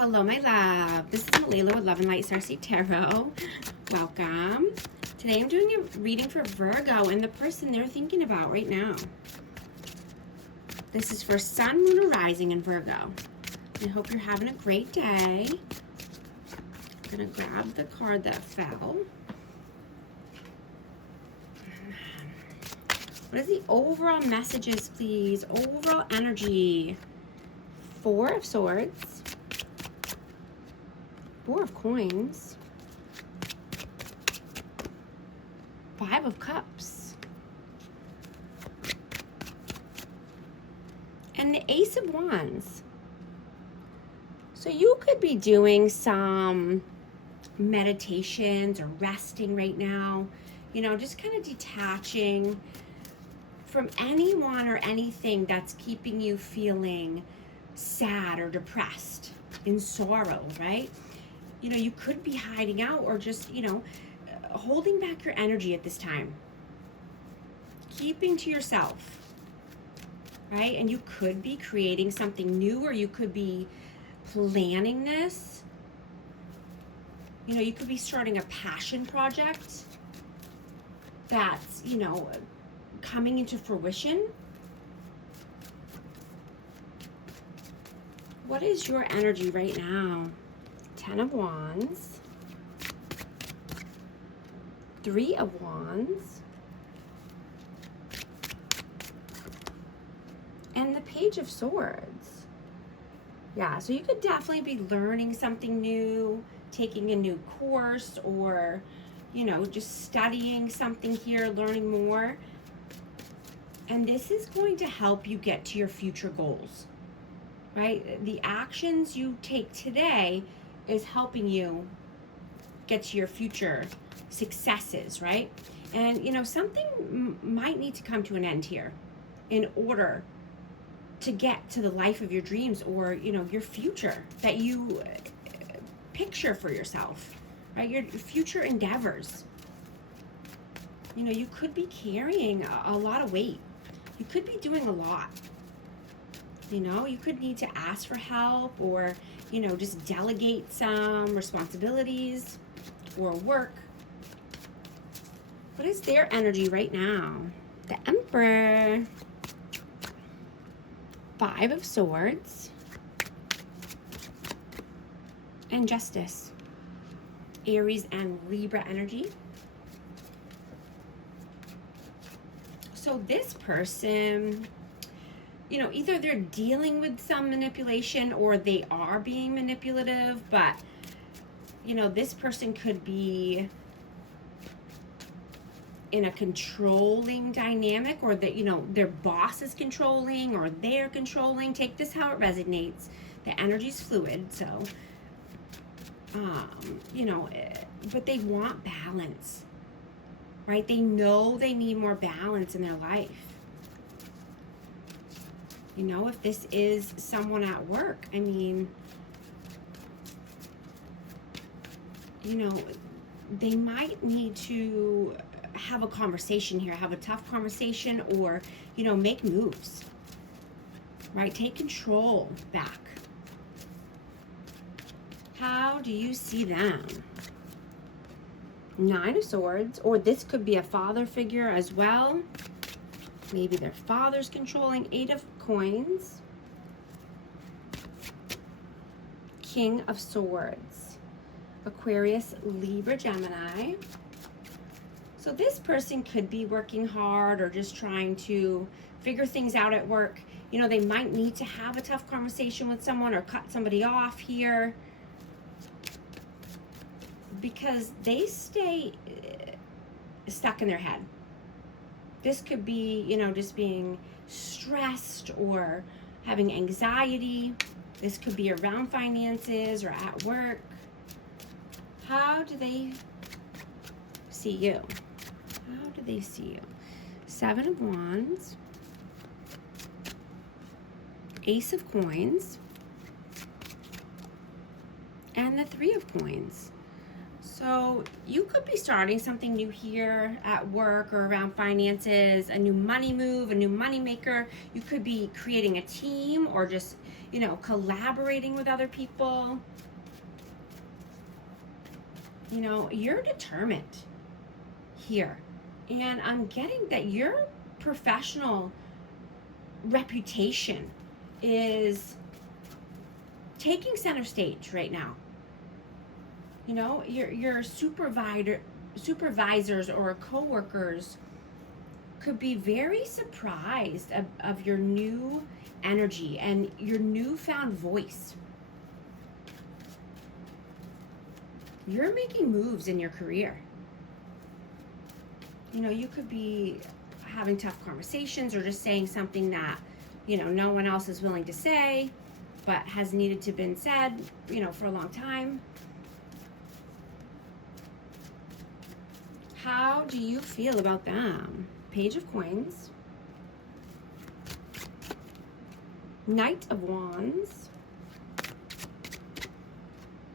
Hello, my love. This is Malayla with Love and Light Starseed Tarot. Welcome. Today I'm doing a reading for Virgo and the person they're thinking about right now. This is for Sun, Moon, or Rising in Virgo. I hope you're having a great day. I'm going to grab the card that fell. What is the overall messages, please? Overall energy. 4 of Swords. 4 of Coins. 5 of Cups. And the Ace of Wands. So you could be doing some meditations or resting right now. You know, just kind of detaching from anyone or anything that's keeping you feeling sad or depressed, in sorrow, right? You know, you could be hiding out or just, you know, holding back your energy at this time. Keeping to yourself, right? And you could be creating something new, or you could be planning this. You know, you could be starting a passion project that's, you know, coming into fruition. What is your energy right now? 10 of Wands. 3 of Wands. And the Page of Swords. Yeah, so you could definitely be learning something new, taking a new course, or, you know, just studying something here, learning more. And this is going to help you get to your future goals, right? The actions you take today is helping you get to your future successes, right? And, you know, something might need to come to an end here in order to get to the life of your dreams, or, you know, your future that you picture for yourself, right? Your future endeavors. You know, you could be carrying a lot of weight. You could be doing a lot. You know, you could need to ask for help, or, you know, just delegate some responsibilities or work. What is their energy right now? The Emperor. 5 of Swords. And Justice. Aries and Libra energy. So this person, you know, either they're dealing with some manipulation or they are being manipulative, but, you know, this person could be in a controlling dynamic, or that, you know, their boss is controlling or they're controlling. Take this how it resonates. The energy's fluid, so, you know, but they want balance, right? They know they need more balance in their life. You know, if this is someone at work, I mean, you know, they might need to have a conversation here, have a tough conversation, or, you know, make moves, right? Take control back. How do you see them? 9 of Swords, or this could be a father figure as well. Maybe their father's controlling. 8 of Coins. King of Swords. Aquarius, Libra, Gemini. So this person could be working hard or just trying to figure things out at work. You know, they might need to have a tough conversation with someone or cut somebody off here, because they stay stuck in their head. This could be, you know, just being stressed or having anxiety. This could be around finances or at work. How do they see you? How do they see you? 7 of Wands. Ace of Coins. And the 3 of Coins. So you could be starting something new here at work or around finances, a new money move, a new money maker. You could be creating a team, or just, you know, collaborating with other people. You know, you're determined here. And I'm getting that your professional reputation is taking center stage right now. You know, your supervisors or coworkers could be very surprised of your new energy and your newfound voice. You're making moves in your career. You know, you could be having tough conversations or just saying something that, you know, no one else is willing to say, but has needed to been said, you know, for a long time. How do you feel about them? Page of Coins, Knight of Wands,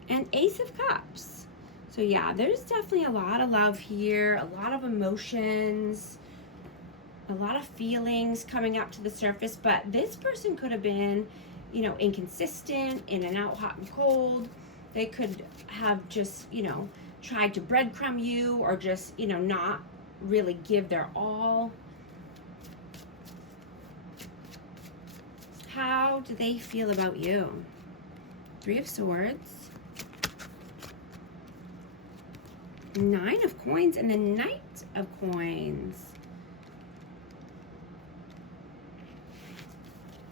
and Ace of Cups. So yeah, there's definitely a lot of love here, a lot of emotions, a lot of feelings coming up to the surface, but this person could have been, you know, inconsistent, in and out, hot and cold. They could have just, you know, tried to breadcrumb you or just, you know, not really give their all. How do they feel about you? Three of Swords, Nine of Coins, and the Knight of Coins.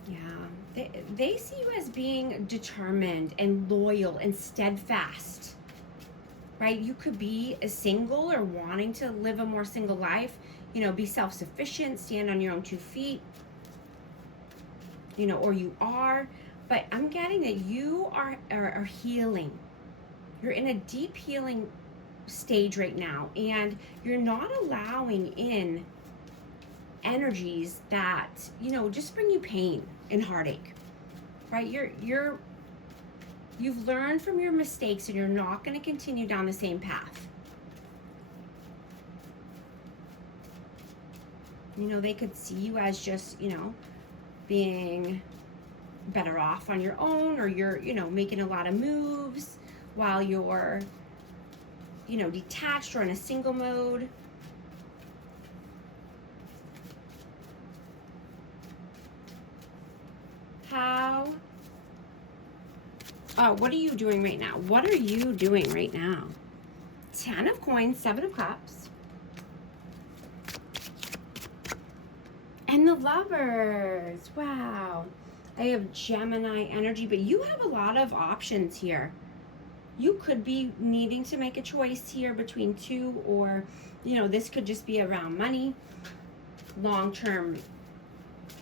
Yeah, they see you as being determined and loyal and steadfast, right? You could be a single or wanting to live a more single life, you know, be self-sufficient, stand on your own 2 feet, you know, or you are, but I'm getting that you are healing. You're in a deep healing stage right now, and you're not allowing in energies that, you know, just bring you pain and heartache, right? You've learned from your mistakes, and you're not going to continue down the same path. You know, they could see you as just, you know, being better off on your own, or you're, you know, making a lot of moves while you're, you know, detached or in a single mode. What are you doing right now? What are you doing right now? 10 of Coins, 7 of Cups, and the Lovers. Wow. I have Gemini energy, but you have a lot of options here. You could be needing to make a choice here between two, or, you know, this could just be around money, long-term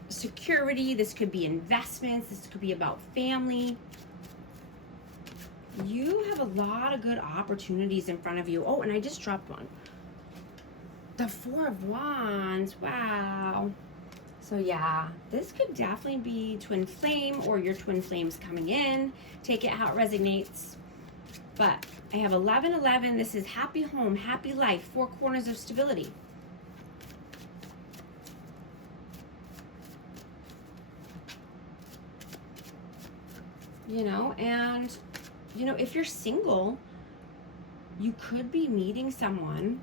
security. This could be investments. This could be about family. You have a lot of good opportunities in front of you. Oh, and I just dropped one. The 4 of Wands. Wow. So yeah, this could definitely be twin flame, or your twin flames coming in. Take it how it resonates. But I have 1111. This is happy home, happy life, 4 corners of stability. You know, and, you know, if you're single, you could be meeting someone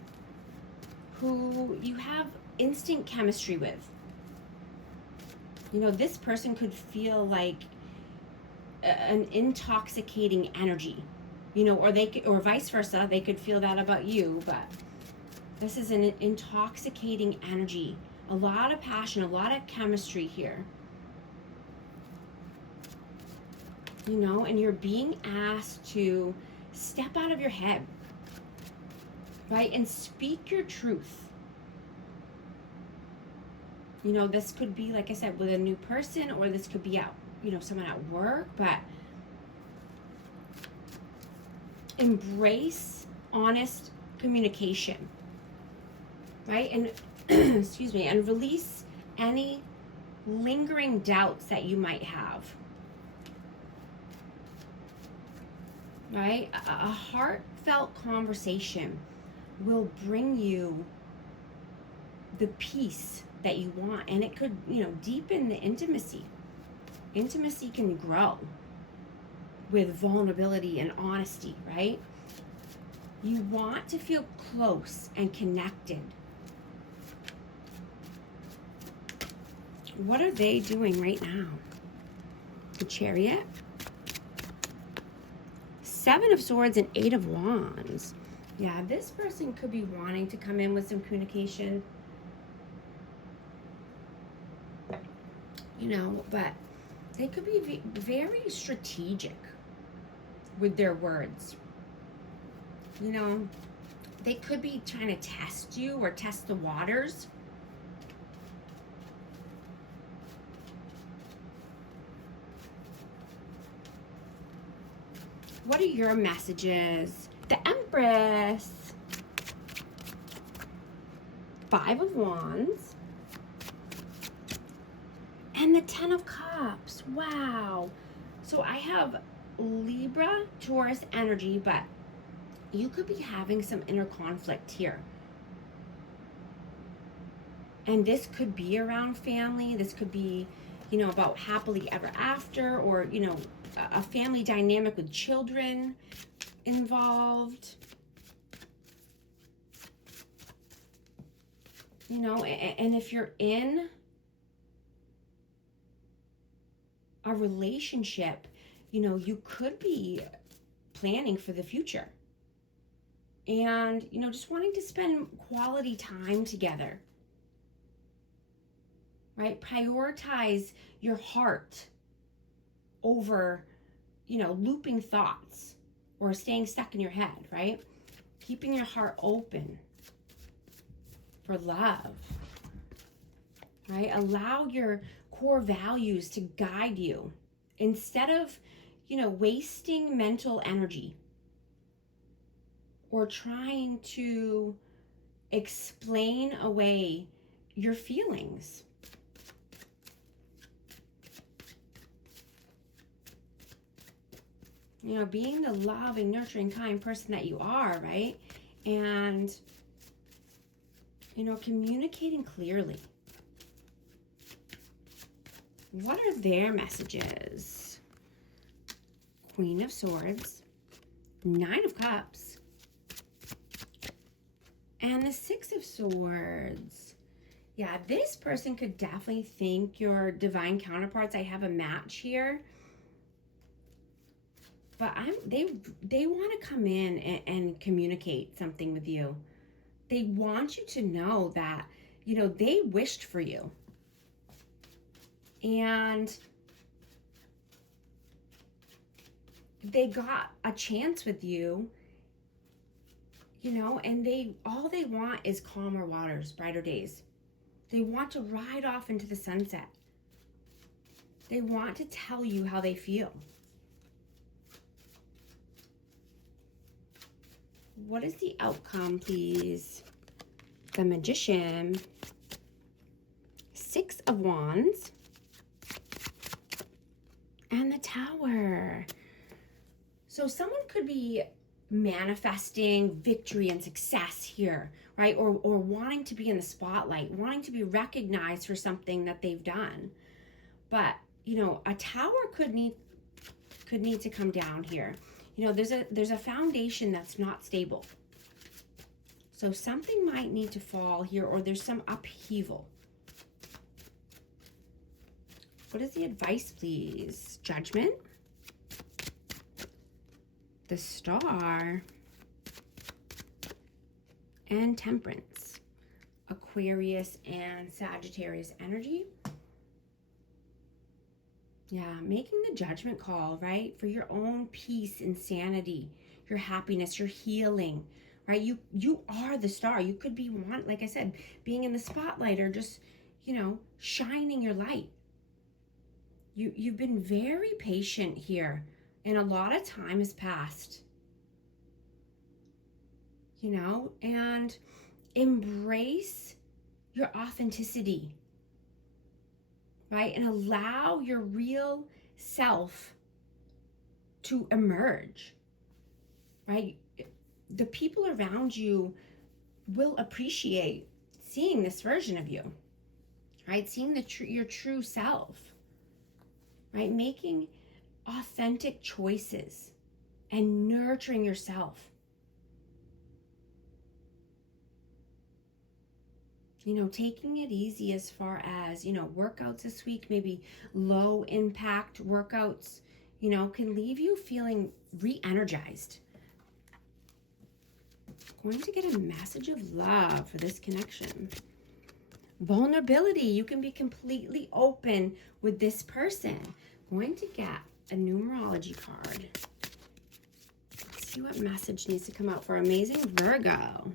who you have instant chemistry with. You know, this person could feel like an intoxicating energy, you know, or they could, or vice versa, they could feel that about you. But this is an intoxicating energy, a lot of passion, a lot of chemistry here. You know, and you're being asked to step out of your head, right, and speak your truth. You know, this could be, like I said, with a new person, or this could be out, you know, someone at work, but embrace honest communication, right? And excuse me, and release any lingering doubts that you might have, right? A heartfelt conversation will bring you the peace that you want, and it could, you know, deepen the intimacy Intimacy can grow with vulnerability and honesty, right? You want to feel close and connected. What are they doing right now? The Chariot, Seven of Swords, and Eight of Wands. Yeah, this person could be wanting to come in with some communication, you know, but they could be very strategic with their words. You know, they could be trying to test you or test the waters. What are your messages? The Empress. Five of Wands. And the Ten of Cups. Wow. So I have Libra, Taurus energy, but you could be having some inner conflict here. And this could be around family. This could be, you know, about happily ever after, or, you know, a family dynamic with children involved. You know, and if you're in a relationship, you know, you could be planning for the future. And, you know, just wanting to spend quality time together. Right? Prioritize your heart over, you know, looping thoughts or staying stuck in your head, right? Keeping your heart open for love, right? Allow your core values to guide you instead of, you know, wasting mental energy or trying to explain away your feelings. You know, being the loving, nurturing, kind person that you are, right? And, you know, communicating clearly. What are their messages? Queen of Swords, Nine of Cups, and the Six of Swords. Yeah, this person could definitely think your divine counterparts. I have a match here. But they want to come in and communicate something with you. They want you to know that, you know, they wished for you. And they got a chance with you, you know, and all they want is calmer waters, brighter days. They want to ride off into the sunset. They want to tell you how they feel. What is the outcome, please? The Magician, Six of Wands, and the Tower. So someone could be manifesting victory and success here, right? Or wanting to be in the spotlight, wanting to be recognized for something that they've done. But, you know, a tower could need to come down here. You know, there's a foundation that's not stable. So something might need to fall here, or there's some upheaval. What is the advice, please? Judgment, the Star, and Temperance. Aquarius and Sagittarius energy. Yeah, making the judgment call, right? For your own peace and sanity, your happiness, your healing, right? You are the star. You could be like I said, being in the spotlight, or just, you know, shining your light. You've been very patient here, and a lot of time has passed. You know, and embrace your authenticity. Right? And allow your real self to emerge, right? The people around you will appreciate seeing this version of you, right? Seeing your true self. right? Making authentic choices and nurturing yourself. Taking it easy as far as, workouts this week, maybe low impact workouts, can leave you feeling re-energized. Going to get a message of love for this connection. Vulnerability. You can be completely open with this person. Going to get a numerology card. Let's see what message needs to come out for amazing Virgo.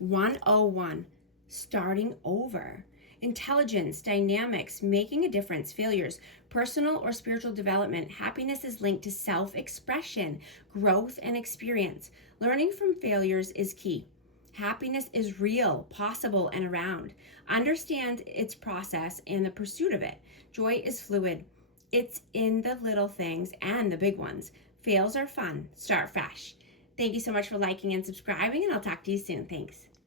101, starting over. Intelligence, dynamics, making a difference, failures, personal or spiritual development. Happiness is linked to self-expression, growth, and experience. Learning from failures is key. Happiness is real, possible, and around. Understand its process and the pursuit of it. Joy is fluid. It's in the little things and the big ones. Fails are fun. Start fresh. Thank you so much for liking and subscribing, and I'll talk to you soon. Thanks.